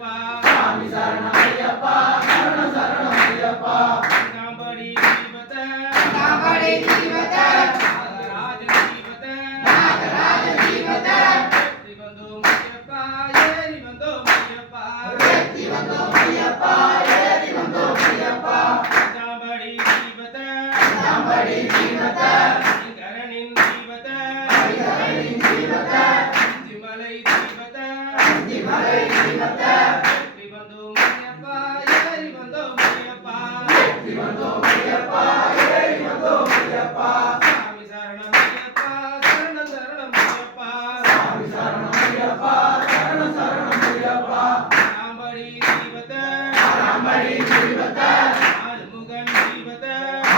ஐயப்பா சாமி சரணம் ஐயப்பா சரணம் சரணம் ஐயப்பா நாம்படி தீபத நாம்படி தீபத நாகராஜ தீபத நாகராஜ தீபத வெற்றி வந்தோம் ஐயப்பா ஏறி வந்தோம் ஐயப்பா வெற்றி வந்தோம் ஐயப்பா ஏறி வந்தோம் ஐயப்பா நாம்படி தீபத நாம்படி தீபத கரணின் தீபத கரணின் தீபத மலை தீபத மலை தீபத வெற்றி வந்தோம் ஐயப்பா ஏறி வந்தோம் ஐயப்பா வெற்றி வந்தோம் ஐயப்பா ஏறி வந்தோம் ஐயப்பா சாமி சரணம் ஐயப்பா சரணம் சரணம் ஐயப்பா சாமி சரணம் ஐயப்பா சரணம் சரணம் ஐயப்பா நாம்படி தீபத நாம்படி தீபத ஆறுமுகன் தீபத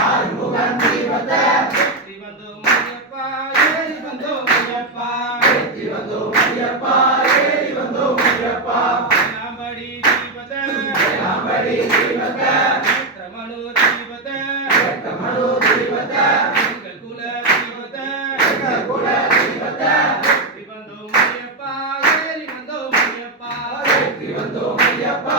ஆறுமுகன் தீபத வெற்றி வந்தோம் ஐயப்பா ஏறி வந்தோம் ஐயப்பா வெற்றி வந்தோம் ஐயப்பா ஏறி வந்தோம் ஐயப்பா நாம்படி தீபத நாம்படி தீபத ரமணு தீபத மனோ தீபத எங்கள் குல தீபத குல தீபத வெற்றி வந்தோம் ஐயப்பா ஏறி வந்தோம் ஐயப்பா வெற்றி வந்தோம் ஐயப்பா